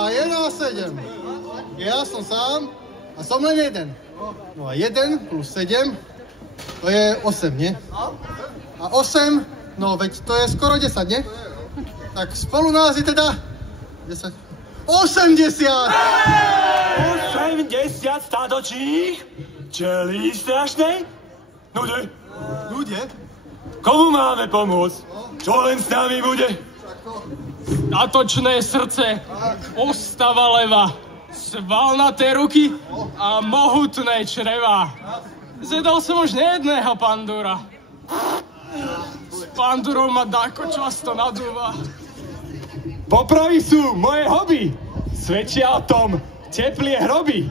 A je nás 7. Ja som sám a som len jeden. No a 1 plus 7, to je 8, nie? A 8, no veď to je skoro 10, nie? Tak spolu nás je teda 10. 80! 80 stádočích? Čelí strašnej? Nude. Nude? Komu máme pomôcť? Čo len s nami bude? Statočné srdce, postava leva, svalnaté ruky a mohutné čreva. Zjedol som už nejedného pandúra. S pandúrou ma dáko často nadúva. Popravy sú moje hobby. Svedčia o tom teplie hroby.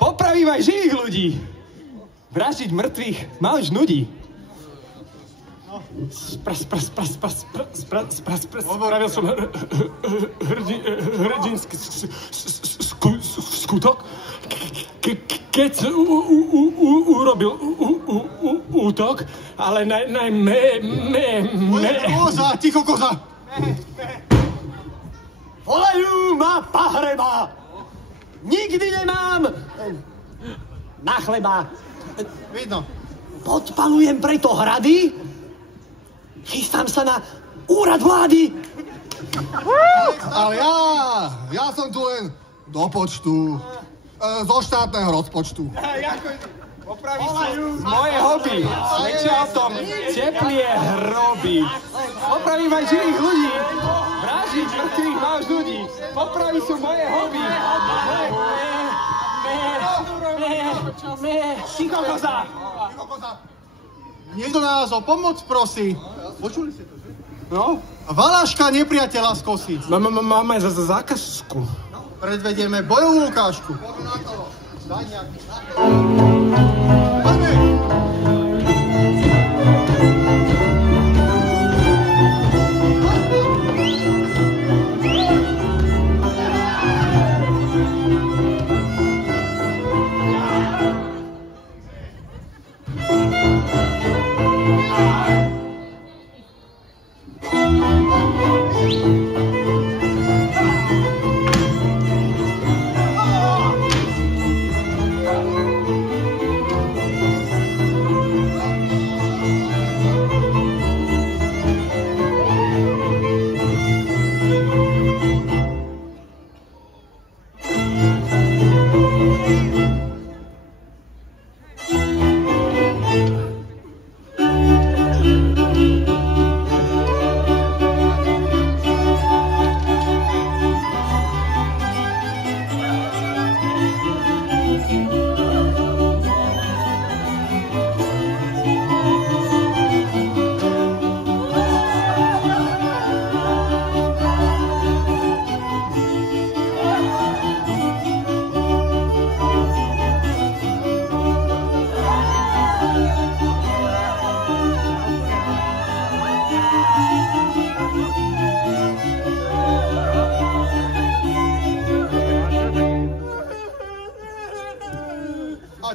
Popravím aj živých ľudí. Vraždiť mŕtvych ma už nudí. Spravil som hrdinský skutok, keď urobil útok, ale najmä... Koza, ticho koza! Volajú ma pahreba! Nikdy nemám na chleba. Vidno. Podpalujem preto hrady, chystám sa na úrad vlády. Ale ja som tu len do počtu, zo štátneho rozpočtu. Moje hobby, svedčia o tom teplie hroby. Popravím aj živých ľudí, vraždiť mŕtvych ma už nudí. Popravy sú moje hobby. Ticho koza. Niekto nás o pomoc prosí. Počuli ste to, že? No? Valaška nepriateľa z Kosíc. Máme zákazku. Predvedieme bojovú ukážku.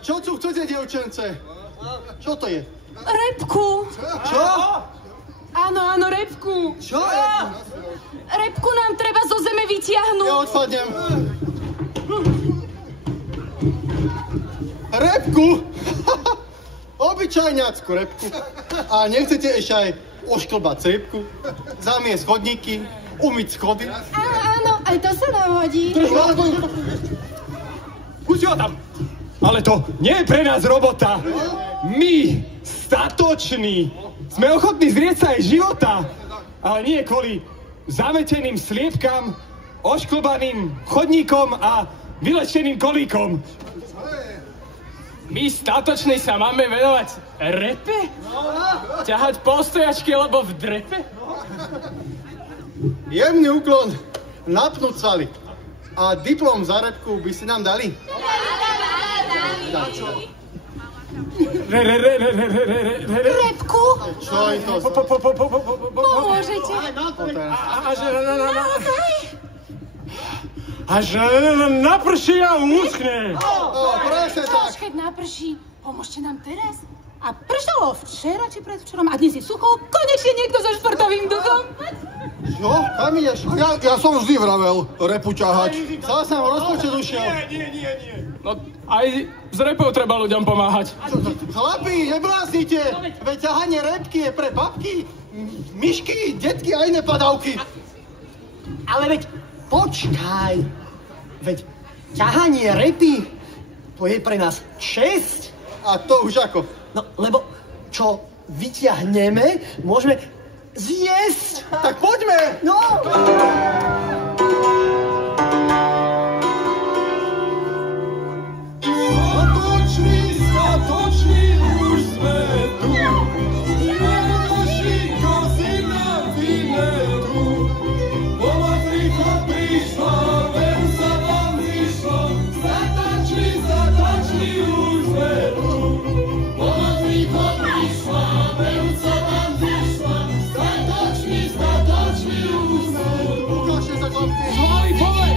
čo tu chcete, dievčence? Čo to je? Repku. Čo? Áno, repku. Čo je? Repku nám treba zo zeme vytiahnuť. Ja odpadnem. Repku? Obyčajňackú repku. A nechcete ešte aj ošklbať cripku, zamiesť chodníky, umyť schody? Áno, aj to sa nám hodí. Pusti ho tam! Ale to nie je pre nás robota. My, statoční, sme ochotní zrieť sa aj života. Ale nie kvôli zameteným sliepkam, ošklbaným chodníkom a vylečeným kolíkom. My statoční sa máme venovať repe? Ťahať postojačky, lebo v drepe? Jemný úklon, napnúť svaly. A diplom za repku by si nám dali? Repku? Čo je to? Môžete. Až naprší a umúskne. Presne tak. Keď naprší, pomôžte nám teraz. A pršalo včera či predvčerom a dnes je sucho, konečne niekto so športovým duchom. Čo? Kam ideš? Ja som vždy vravel repu ťahať. Chcel som rozpočet ušiel. Nie. No aj s repou treba ľuďom pomáhať. Chlapi, nebláznite! Veď ťahanie repky je pre babky, myšky, detky a iné padavky. Ale veď počkaj, veď ťahanie repy, to je pre nás česť. A to už ako? No, lebo čo vyťahneme, môžeme zjesť. Tak poďme! No! Statoční, už sme tu. Naši kozy na výnetu. Pomoc rýchlo prišla, veru sa vám zišlo. Statoční, už sme tu. Pomoc rýchlo prišla, veru sa vám zišla. Statoční, už sme tu. Ukážte sa, chlapci. Povej!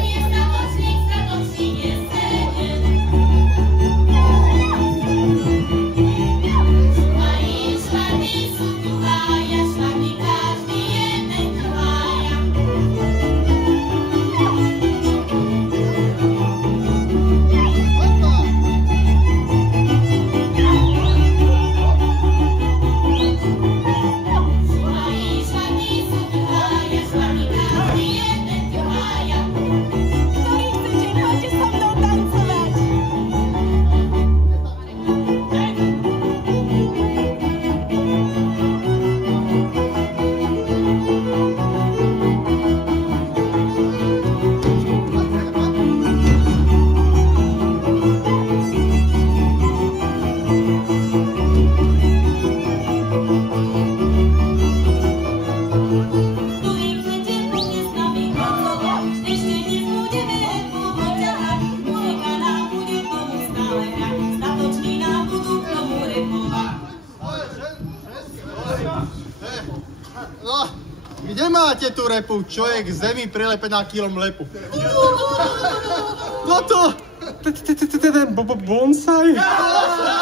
No, kde máte tú repu, čo je k zemi prilepená kilom lepu? No to! Bonsai? Bye.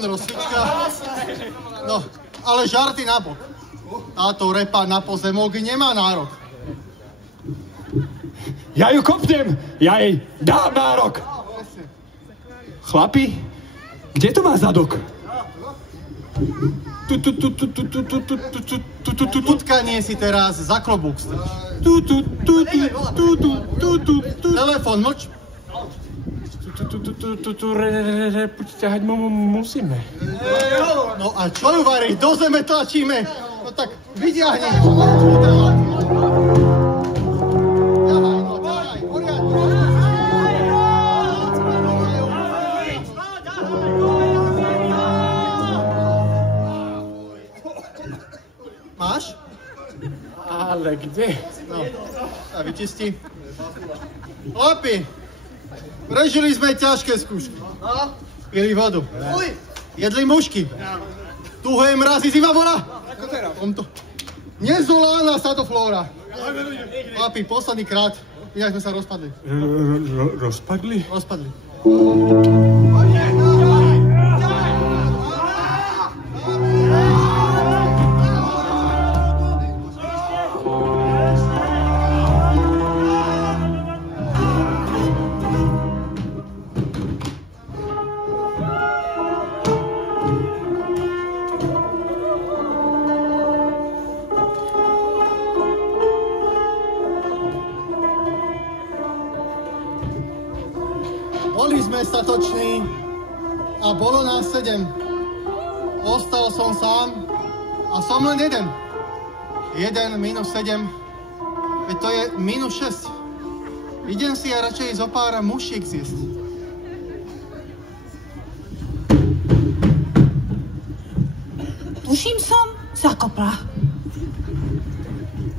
Pardon, Rosvička. No, ale žarty nabok. Táto repa na pozemok nemá nárok. Ja ju kopnem, ja jej dám nárok. Chlapi, kde to má zadok? Utkanie si teraz za klobúk strč. Telefón, mlč. Ťahať musíme. No a čo ju varí? Do zeme tlačíme. No tak vyťahni. Ťahaj, poriadne. Máš? Ale kde? No, a vyčisti. Chlapi, prežili sme ťažké skúšky. Pili vodu. Jedli mušky. Tuhé mrazy zima bola. Nezolána sa to flóra. Chlapi, posledný krát, inak sme sa rozpadli. Rozpadli? Rozpadli. Boli sme statoční a bolo nás 7. Ostal som sám a som len jeden. 1 minus 7, veď to je minus 6. Idem si ja radšej zo pár mušiek zjesť. Tuším som zakopla.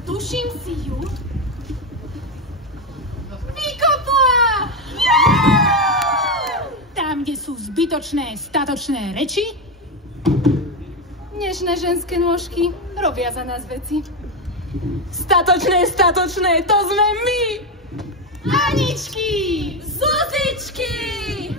Tuším si ju vykopla! Tam, kde sú zbytočné, statočné reči, Nežné ženské nôžky robia za nás veci. Statočné, to sme my! Aničky, Zuzičky!